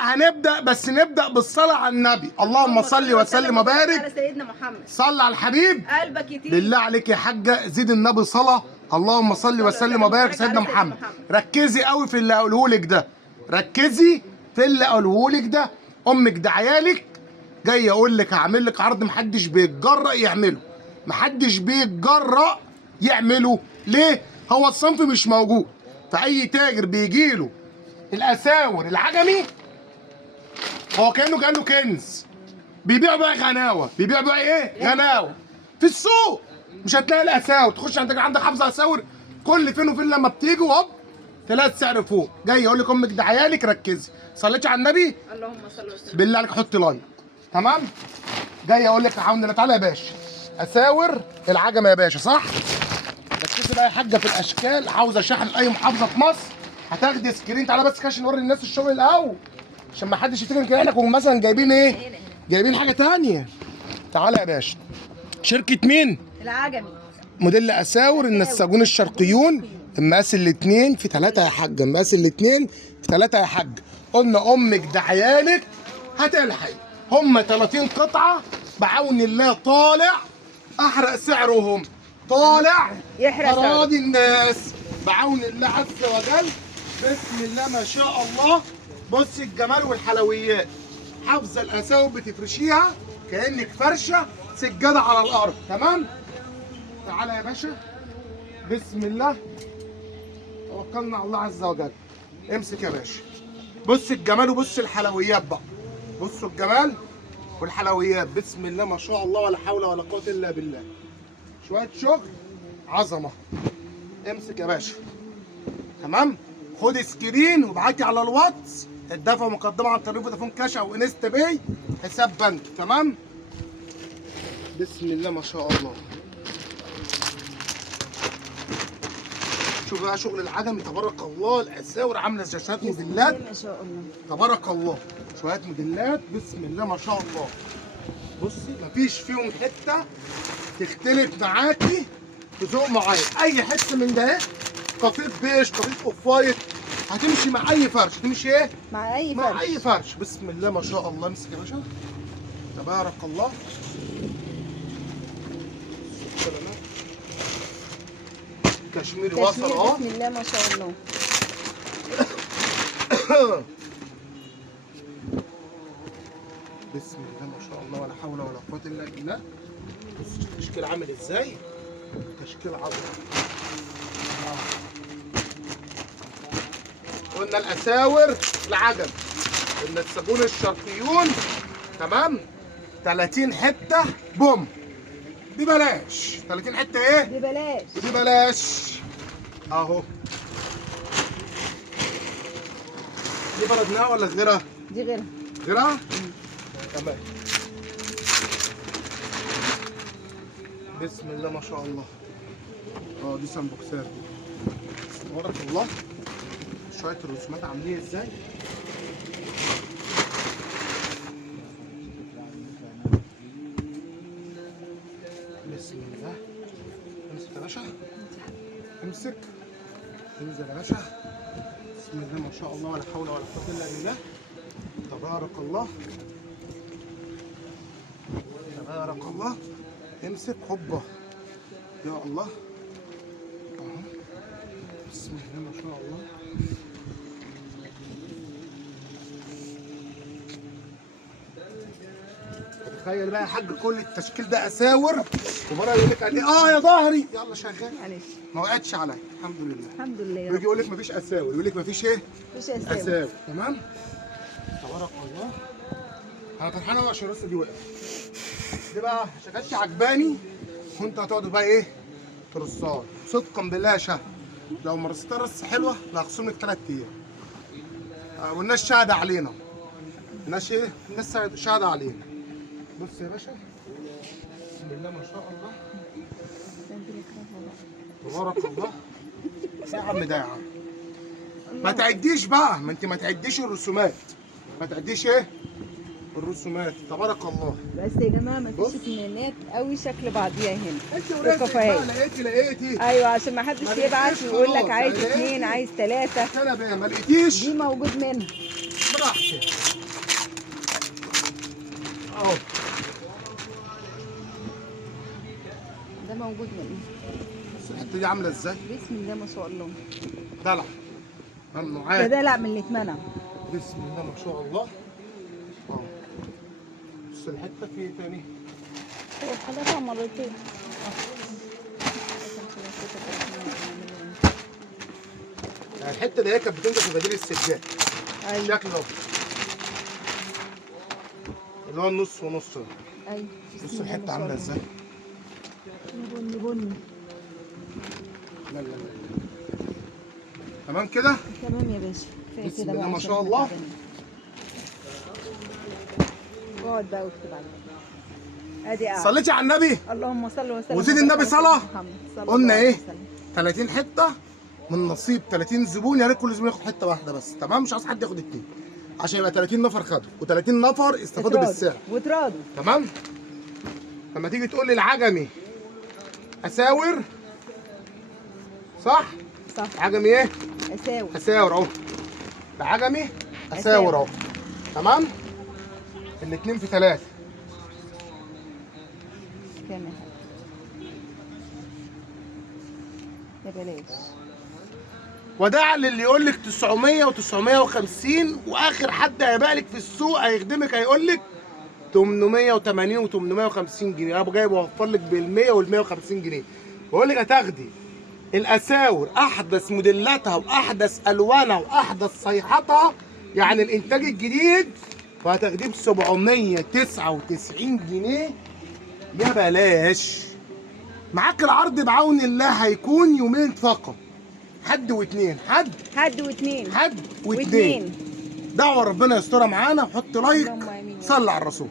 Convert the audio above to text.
هنبدا، بس نبدا بالصلاه على النبي. اللهم صل وسلم وبارك على سيدنا محمد. صل على الحبيب. قلبك يطير. بالله عليك يا حاجه زيد النبي صلاه. اللهم صل وسلم وبارك سيدنا محمد. ركزي قوي في اللي هقوله لك ده، ركزي في اللي هقوله لك ده. امك ده عيالك جاي اقول لك هعمل لك عرض محدش بيتجرأ يعمله، محدش بيتجرأ يعمله. ليه؟ هو الصنف مش موجود، فاي تاجر بيجي له الاساور العجمي هو كانه كنز. بيبيعوا بقى غناوه، بيبيعوا بقى ايه؟ غناوه. في السوق مش هتلاقي الاساور، تخش عندك حافظه اساور كل فين وفين، لما بتيجي هوب تلاقي السعر فوق. جاي يقول لك امك ده عيالك، ركزي. صليتي على النبي؟ اللهم صل وسلم. بالله عليك حطي لايك. تمام؟ جاي اقول لك الحمد لله. تعالى يا باشا، اساور العجمه يا باشا، صح؟ ركزي بقى يا حاجه في الاشكال. عاوزه شحن اي محافظه في مصر هتاخدي سكرين. تعالى بس عشان نوري الناس الشغل الاول، عشان ما حدش يفتكر ان احنا كنا مثلا جايبين ايه؟ جايبين حاجه ثانيه. تعالى يا باشا، شركه مين؟ العجمي. موديل اساور النساجون الشرقيون، المقاس الاثنين في 3 يا حاج، المقاس الاثنين في 3 يا حاج. قلنا امك ده عيالك هتلحق. هم 30 قطعه بعون الله، طالع احرق سعرهم، طالع يحرق سعرهم. اراضي الناس بعون الله عز وجل. بسم الله ما شاء الله. بصي الجمال والحلويات. حافظه الاساور بتفرشيها كانك فرشه سجاده على الارض. تمام؟ تعالى يا باشا، بسم الله توكلنا على الله عز وجل. امسك يا باشا، بص الجمال وبص الحلويات بقى. بصوا الجمال والحلويات، بسم الله ما شاء الله، ولا حول ولا قوه الا بالله. شويه شغل عظمه. امسك يا باشا. تمام؟ خد سكرين وابعتي على الواتس، الدفع مقدمه عن طريق فودافون كاش او انستا باي، حساب بنك. تمام؟ بسم الله ما شاء الله. شوف بقى شغل العجمي، تبارك الله. الاساور عامله شاشات موديلات ما شاء الله، تبارك الله. شويه موديلات بسم الله ما شاء الله. بصي مفيش فيهم حته تختلف معاكي في ذوق معين. اي حته من ده قطيف بيش، قطيف اوف وايت، هتمشي مع اي فرش. تمشي ايه؟ مع اي فرش. مع اي فرش. بسم الله ما شاء الله. امسك يا باشا، تبارك الله. كشميري وصل اهو. بسم الله ما شاء الله. بسم الله ما شاء الله، ولا حول ولا قوة الا بالله. بص التشكيل عامل ازاي؟ تشكيل عظيم. قلنا الاساور العجم، النساجون الشرقيون. تمام؟ 30 حتة بوم ببلاش. 30 حتة ايه؟ ببلاش. ببلاش اهو. دي بردناها ولا غيرها؟ دي غيرها. غيرها؟ تمام. بسم الله ما شاء الله. دي سمبوكسات دي. تبارك الله. شوية الرسومات عاملين ازاي؟ بسم الله. امسك يا باشا، امسك، انزل يا باشا. بسم الله ما شاء الله، ولا حول ولا قوة الا بالله. تبارك الله، تبارك الله. امسك حبه يا الله. اهو بسم الله ما شاء الله. تخيل بقى يا حاج كل التشكيل ده اساور، ومره يقول لك يا ظهري، يلا شغال. معلش ما وقعتش عليا الحمد لله. الحمد لله. يجي يقول لك مفيش اساور، يقول لك مفيش ايه؟ مفيش اساور. اساور. تمام؟ تبارك الله. انا فرحان قوي عشان الرصه دي وقعت. دي بقى عشان كانتش عجباني، وانت هتقعدوا بقى ايه؟ ترصها. صدقا بالله يا شهد، لو ما رصيتها رصه حلوه لا هخصم لك 3 ايام. والناس شاهده علينا. الناس ايه؟ الناس شاهده علينا. بص يا باشا، بسم الله ما شاء الله. تبارك الله. يا عم ده يا عم ما تعديش بقى، ما انت ما تعديش الرسومات، ما تعديش ايه؟ الرسومات. تبارك الله. بس يا جماعه مفيش اتنينات قوي شكل بعضيها هنا. انت ورزقك بقى، لقيتي. ايوه عشان ما حدش يبعت ويقول لك عايز 2 عايز 3. انا بقى ما لقيتيش دي موجود منها براحتك. موجود منه. بس الحته دي عامله ازاي؟ بسم الله ما شاء الله. دلع ده ممنوعات. دلع من اللي اتمنع. بسم الله ما شاء الله. اه بص الحته في ايه تاني؟ هو حضرتها مرتين. يعني الحته اللي هي كانت بتنزل في بديل السجاد. ايوه شكله اللي هو النص ونص ده. ايوه. بص الحته عامله ازاي؟ بني بني. لا لا لا. تمام كده؟ تمام يا باشا. بسم كده الله بقى ما عشان شاء احنا الله. تعبانين. اقعد بقى واكتب عليك. ادي قاعد. صليتي على النبي؟ اللهم صل وسلم وزيد النبي وبارك على صلاة. سيدنا محمد صلى قلنا الله عليه ايه؟ وسلم. 30 حته من نصيب 30 زبون، يا ريت كل زبون ياخد حته واحده بس، تمام؟ مش عايز حد ياخد اتنين عشان يبقى 30 نفر خدوا و30 نفر استفادوا بالسعر، وتراضوا. تمام؟ لما تيجي تقول لي العجمي اساور، صح؟ صح. عجمي ايه؟ اساوي. اساور اهو. العجمي اساور اهو، تمام؟ الاتنين في 3. كام يا حاج؟ يا بلاش. وداع للي يقول لك 900 و950، واخر حد هيبقى لك في السوق هيخدمك هيقول لك 880 و850 جنيه. انا جاي بوفر لك بال100 وال150 جنيه. بقول لك هتاخدي الاساور احدث موديلاتها واحدث الوانها واحدث صيحتها، يعني الانتاج الجديد، فهتاخديه ب 799 جنيه يا بلاش. معاك العرض بعون الله هيكون يومين فقط، حد واثنين، حد واثنين. حد واثنين. دعوة ربنا يسترها معانا، وحط لايك، اللهم امين. صلي على الرسول.